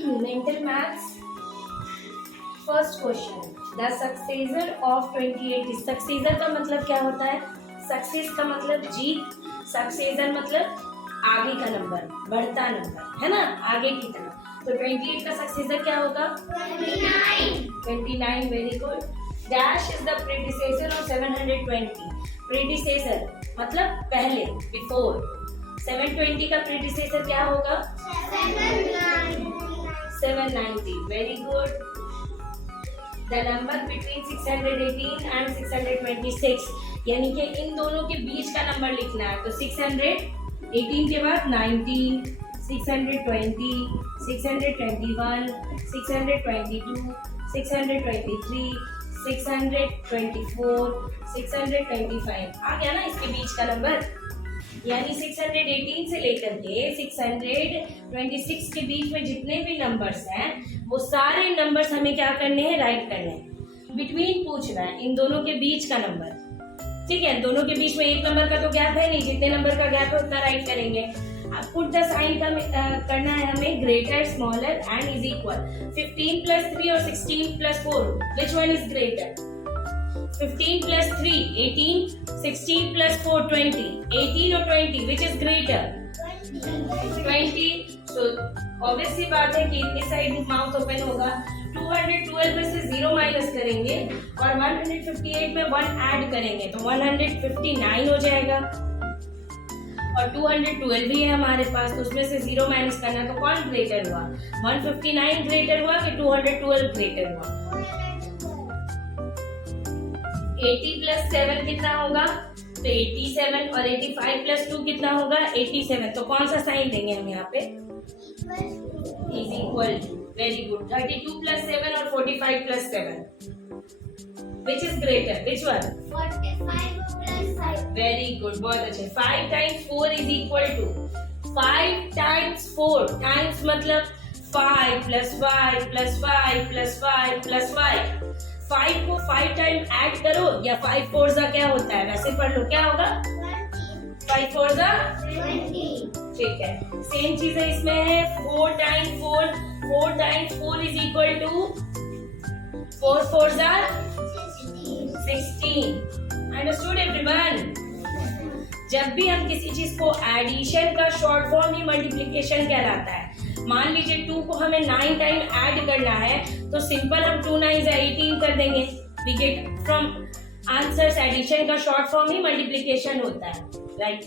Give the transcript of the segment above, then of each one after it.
Mental maths. First question. The successor of 28 is successor का मतलब क्या होता है? सक्सेस का मतलब जीत, सक्सेसर मतलब आगे का नंबर, बढ़ता नंबर, है ना, आगे की तरफ। तो 28 का सक्सेसर क्या होगा? 29। Very good. Dash is the predecessor of 720। Predecessor मतलब पहले, बिफोर। 720 का प्रीडिसेसर क्या होगा? 790। Very good. The number between 618 and 626, यानी कि इन दोनों के बीच का नंबर लिखना है। तो 618 के बाद 19, 620, 621, 622, 623, 624, 625 आ गया ना इसके बीच का नंबर। यानी 618 से लेकर के 626 के बीच में जितने भी नंबर्स हैं वो सारे नंबर्स हमें क्या करने हैं? राइट करने हैं। बिटवीन पूछना है, इन दोनों के बीच का नंबर। ठीक है, दोनों के बीच में एक नंबर का तो गैप है नहीं, जितने नंबर का गैप है उतना राइट करेंगे। अब पुट द साइन का करना है हमें, greater, smaller and is equal. 15 + 3 और 16 + 4, विच वन इज ग्रेटर? 15 + 3 18, 16 + 4 20, 18 और 20 which is greater? 20। so obvious सी बात है कि इस साइड माउथ ओपन होगा। 212 में से 0 माइनस करेंगे और 158 में 1 ऐड करेंगे तो 159 हो जाएगा। और 212 भी है हमारे पास, तो उसमें से 0 माइनस करना, तो कौन ग्रेटर हुआ? 159 ग्रेटर हुआ कि 212 ग्रेटर हुआ? 80 + 7 कितना होगा? तो 87। और 85 + 2 कितना होगा? 87। तो कौन सा साइन देंगे हम यहाँ पे? Is equal to. Very good. 32 + 7 और 45 + 7, which is greater? Which one? 45 + 5। Very good, बहुत अच्छे। 5 × 4 इज इक्वल टू 5 × 4। टाइम्स मतलब 5 + 5 + 5 + 5 + 5। 5 को 5 टाइम ऐड करो, या 5 4 जा क्या होता है? वैसे पढ़ लो, क्या होगा? 5 4 जा 20। ठीक है। सेम चीज है इसमें है 4 × 4, 4 × 4 इज इक्वल टू 4 4 जा 16। Understood everyone? जब भी हम किसी चीज को एडिशन का शॉर्ट फॉर्म ही मल्टीप्लिकेशन कहलाता है। मान लीजिए 2 को हमें 9 टाइम ऐड करना है तो सिंपल हम 2 9 18 कर देंगे। We get from answers. Addition का शॉर्ट फॉर्म ही मल्टीप्लिकेशन होता है, right?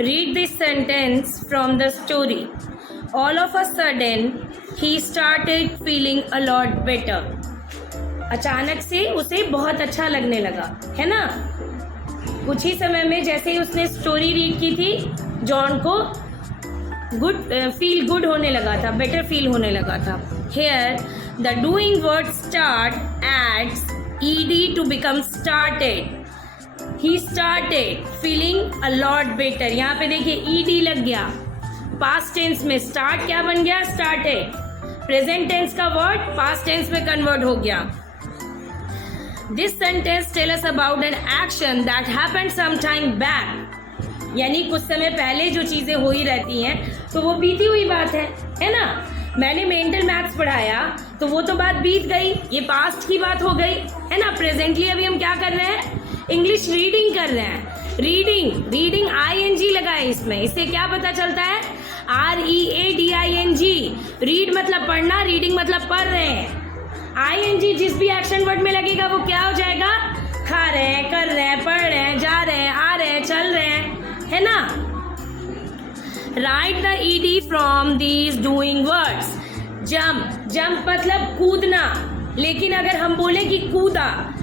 Read this sentence from the story. All of a sudden he started feeling a lot better. अचानक से उसे बहुत अच्छा लगने लगा, है ना? कुछ ही समय में जैसे ही उसने स्टोरी रीड की थी, जॉन को फील गुड होने लगा था, बेटर फील होने लगा था। Here the doing word start adds ed to become started. He started feeling a lot better. यहाँ पे देखिए ed लग गया। पास्ट टेंस में स्टार्ट क्या बन गया? स्टार्टेड। प्रेजेंट टेंस का वर्ड पास्ट टेंस में कन्वर्ट हो गया। This sentence tell us about an action that happened some time back. यानी कुछ समय पहले जो चीजें हो ही रहती हैं तो वो बीती हुई बात है ना? मैंने मेंटल मैथ्स पढ़ाया तो वो तो बात बीत गई, ये पास्ट की बात हो गई, है ना? प्रेजेंटली अभी हम क्या कर रहे हैं? इंग्लिश रीडिंग कर रहे हैं। रीडिंग ing लगाए इसमें। इससे क्या पता चलता है? READING। रीड मतलब पढ़ना, रीडिंग मतलब पढ़ रहे हैं। ing जिस भी एक्शन वर्ड में लगेगा वो क्या हो जाएगा? खा रहे हैं, कर रहे हैं, पढ़ रहे हैं, जा रहे हैं, आ रहे हैं, चल रहे हैं, है ना? Right the ed from these doing words. Jump मतलब कूदना, लेकिन अगर हम बोले कि कूदा,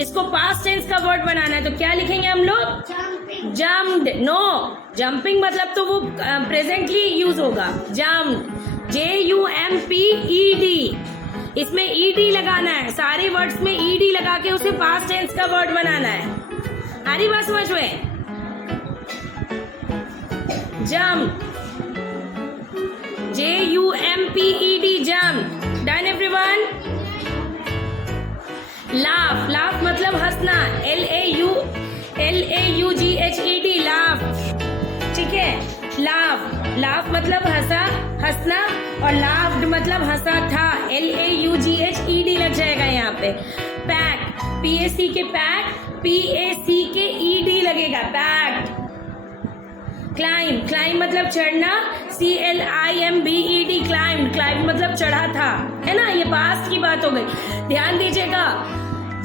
इसको पास्ट टेंस का वर्ड बनाना है तो क्या लिखेंगे हम लोग? जम्प्ड। नो, जंपिंग मतलब तो वो प्रेजेंटली यूज होगा। Jumped, JUMPED। इसमें ed लगाना है, सारे वर्ड्स में ed लगा के उसे पास्ट टेंस का वर्ड बनाना है। आ रही बात समझ में? Jump, JUMPED, jump. Done everyone? Laugh मतलब हंसना, LAUGHED, लाफ। ठीक है, लाफ। लाफ मतलब हंसा, हंसना, और लाफ्ड मतलब हंसा था। LAUGHED लग जाएगा यहाँ पे। पैक, PAC के पैक, PAC के ED लगेगा, पैक्ड। क्लाइम, क्लाइम मतलब चढ़ना, CLIMBED, क्लाइम, क्लाइम मतलब चढ़ा था, है ना। ये पास्ट की बात हो गई। ध्यान दीजिएगा,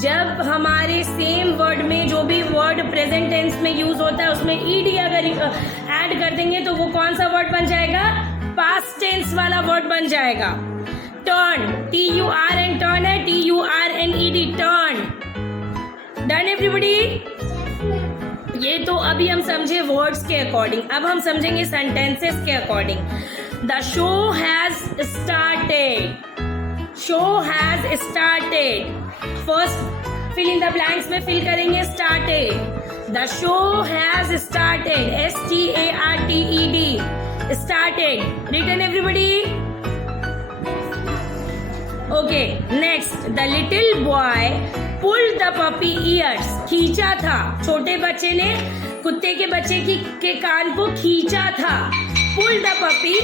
जब हमारे सेम वर्ड में जो भी वर्ड प्रेजेंट टेंस में यूज होता है उसमें ED अगर ऐड कर देंगे तो वो कौन सा वर्ड बन जाएगा? पास्ट टेंस वाला वर्ड बन जाएगा। टर्न, TURN, टर्न है, TURNED, टर्न। Done everybody? ये तो अभी हम समझे वर्ड्स के अकॉर्डिंग, अब हम समझेंगे सेंटेंसेस के according. The show has started, show has started. First fill in the blanks में फिल करेंगे started. The show has started, STARTED, started. Written everybody? Okay, next, the little boy pulled the puppy ears, खींचा था। छोटे बच्चे ने कुत्ते के बच्चे के कान को खींचा था। Pulled the puppy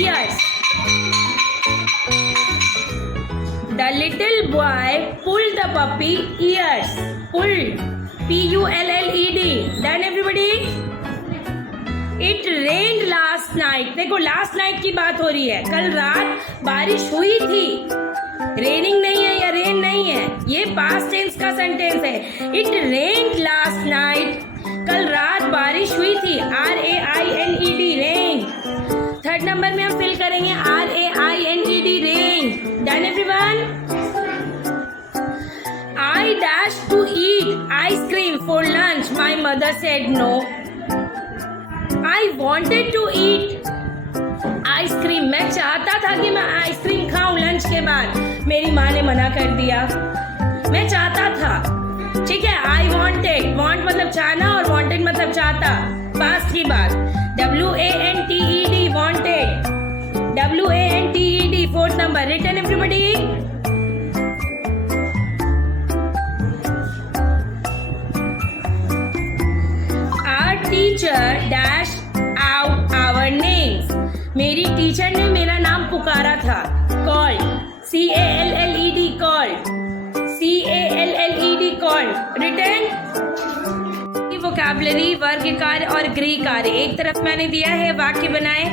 years. The little boy pulled the puppy years, pulled, PULLED। Done everybody? It rained last night, देखो लास्ट नाइट की बात हो रही है, कल रात बारिश हुई थी। रेनिंग नहीं है या रेन नहीं है, ये पास्ट टेंस का सेंटेंस है। इट रेन्ड लास्ट नाइट, कल रात बारिश हुई थी, RAINED, रेन। थर्ड नंबर में हम फिल करेंगे RAINED, rain. Done everyone? I dashed to eat ice cream for lunch, my mother said no. I wanted to eat ice cream, मैं चाहता था कि मैं आइसक्रीम खाऊं लंच के बाद, मेरी माँ ने मना कर दिया। मैं चाहता था, ठीक है। आई वॉन्टेड, वॉन्ट मतलब चाहना और वॉन्टेड मतलब चाहता, पास्ट की बात। WANTED, wanted, WANTED। Fourth number, written everybody? Our teacher dash out our names, मेरी टीचर ने मेरा नाम पुकारा था। Called, CALLED, called, CALLED, called. Written? Vocabulary, वर्ग कार्य और गृह कार्य। एक तरफ मैंने दिया है, वाक्य बनाए।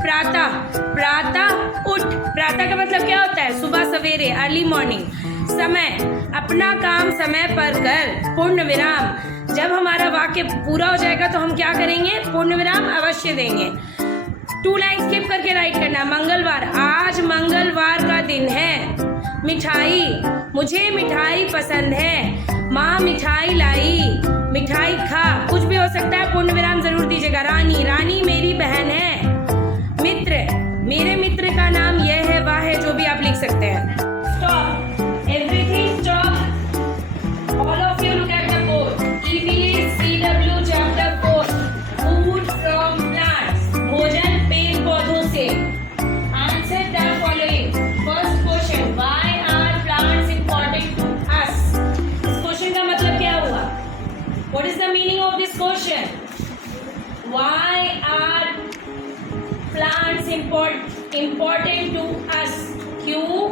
प्रातः, प्रातः उठ, प्रातः का मतलब क्या होता है? सुबह सवेरे, अर्ली मॉर्निंग। समय, अपना काम समय पर कर, पूर्ण विराम। जब हमारा वाक्य पूरा हो जाएगा तो हम क्या करेंगे? पूर्ण विराम अवश्य देंगे। 2 लाइन स्किप करके राइट करना। मंगलवार, आज मंगलवार का दिन है। मिठाई, मुझे मिठाई पसंद है। माँ मिठाई लाई, मिठाई खा, कुछ भी हो सकता है, पूर्ण विराम जरूर दीजिएगा। रानी, रानी मेरी बहन है। मित्र, मेरे मित्र का नाम यह है, वह है, जो भी आप लिख सकते हैं। Stop, everything stop. All of you look at the board. EVS CW chapter 4, food from plants, भोजन पेड़ पौधों से। Answer the following. First question, why are plants important to us? इस क्वेश्चन का मतलब क्या हुआ? What is the meaning of this question? Why are plants important to us? क्यों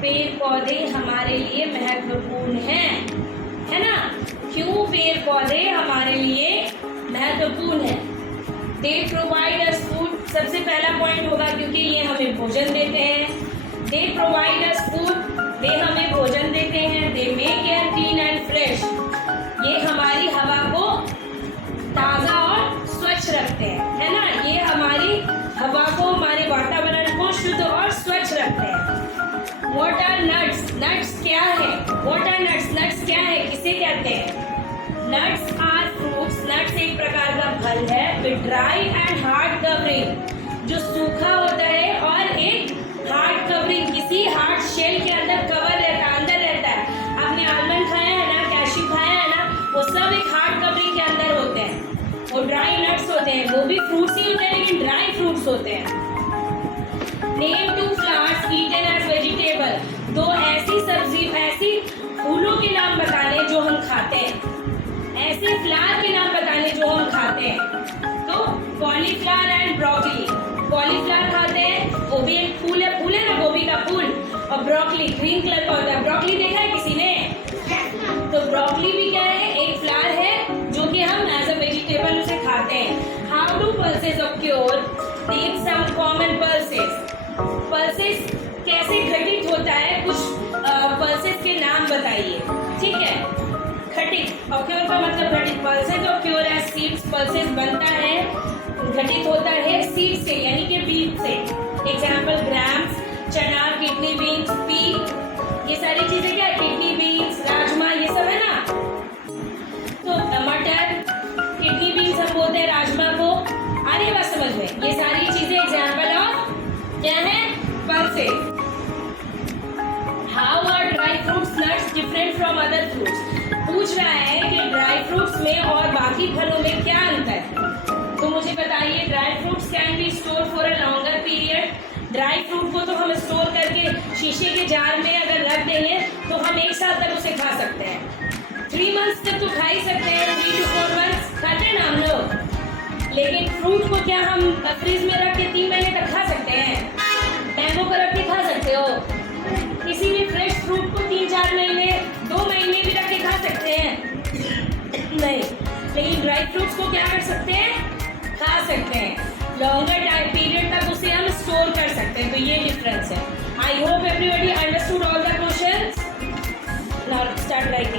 पेड़ पौधे हमारे लिए महत्वपूर्ण हैं, है ना। क्यों पेड़ पौधे हमारे लिए महत्वपूर्ण है? दे प्रोवाइड अस फूड, सबसे पहला पॉइंट होगा, क्योंकि ये हमें भोजन देते हैं। दे प्रोवाइड अस फूड, दे हमें भोजन देते हैं। They make air clean and fresh, ये हमारी हवा को ताज़ा और स्वच्छ रखते हैं, है ना। ये हमारी हवा को, हमारे वातावरण को शुद्ध और स्वच्छ रखते हैं। What are nuts? Nuts क्या है? What are nuts? Nuts क्या है? किसे कहते हैं? Nuts are fruits. Nuts एक प्रकार का फल है with dry and hard covering, जो सूखा होता है और एक hard covering, किसी hard shell के अंदर कवर रहता है, अंदर रहता है। आपने आलमंड खाया है ना, कैश्यू खाया है ना, वो सब एक hard covering के अंदर होते हैं। वो ड्राई नट्स होते हैं, वो भी फ्रूट्स ही होते हैं लेकिन ड्राई फ्रूट्स होते हैं। Name 2 flowers eaten as vegetable, 2 ऐसी सब्जी, ऐसी फूलों के नाम बताने जो हम खाते हैं। ऐसे फ्लावर के नाम बताने जो हम खाते हैं। तो कॉलीफ्लावर एंड ब्रोकली, गोभी एक फूल है ना, गोभी का फूल। और ब्रोकली ग्रीन कलर का होता है। ब्रोकली देखा है किसी ने? तो ब्रोकली भी क्या है? एक फ्लावर है जो कि हम एज अ वेजिटेबल उसे खाते हैं। How do pulses occur? Take some common pulses. Pulses कैसे घटित होता है? कुछ पल्सेस के नाम बताइए। ठीक है, घटित, ऑक्योर का मतलब घटित। Pulses occur as seeds, pulses बनता है, घटित होता है सीड से यानी कि बीज से। एग्जाम्पल ग्राम्स, चना, किडनी बीन्स, पी, ये सारी चीजें क्या है? किडनी बीन्स, राजमा, ये सब है ना। तो मटर, किडनी बीन्स हम बोलते हैं राजमा को। आ रही है बात समझ में? ये सारी चीजें एग्जाम्पल ऑफ क्या है? Pulses. How are dry fruits nuts different from other fruits? पूछ रहा है कि ड्राई फ्रूट्स में और बाकी फलों में क्या अंतर है। तो मुझे बताइए, dry fruits can be store for a longer period. Dry fruit को तो हम स्टोर करके शीशे के जार में अगर रख देंगे तो हम 1 साल तक उसे खा सकते हैं। 3 मंथ्स तक तो खा ही सकते हैं, 3 to 4 मंथ्स खाते हैं ना हम लोग। लेकिन फ्रूट को क्या हम फ्रिज में रख के 3 महीने तक खा सकते हैं? मैंगो को रख के खा सकते हो? किसी भी फ्रेश फ्रूट को 3-4 महीने, 2 महीने भी रख के खा सकते हैं? नहीं। लेकिन ड्राई फ्रूट्स को क्या कर सकते हैं? खा सकते हैं। लॉन्गर टाइम पीरियड तक उसे हम स्टोर कर सकते हैं। तो ये डिफरेंस है। I hope everybody understood all the questions. Now start writing.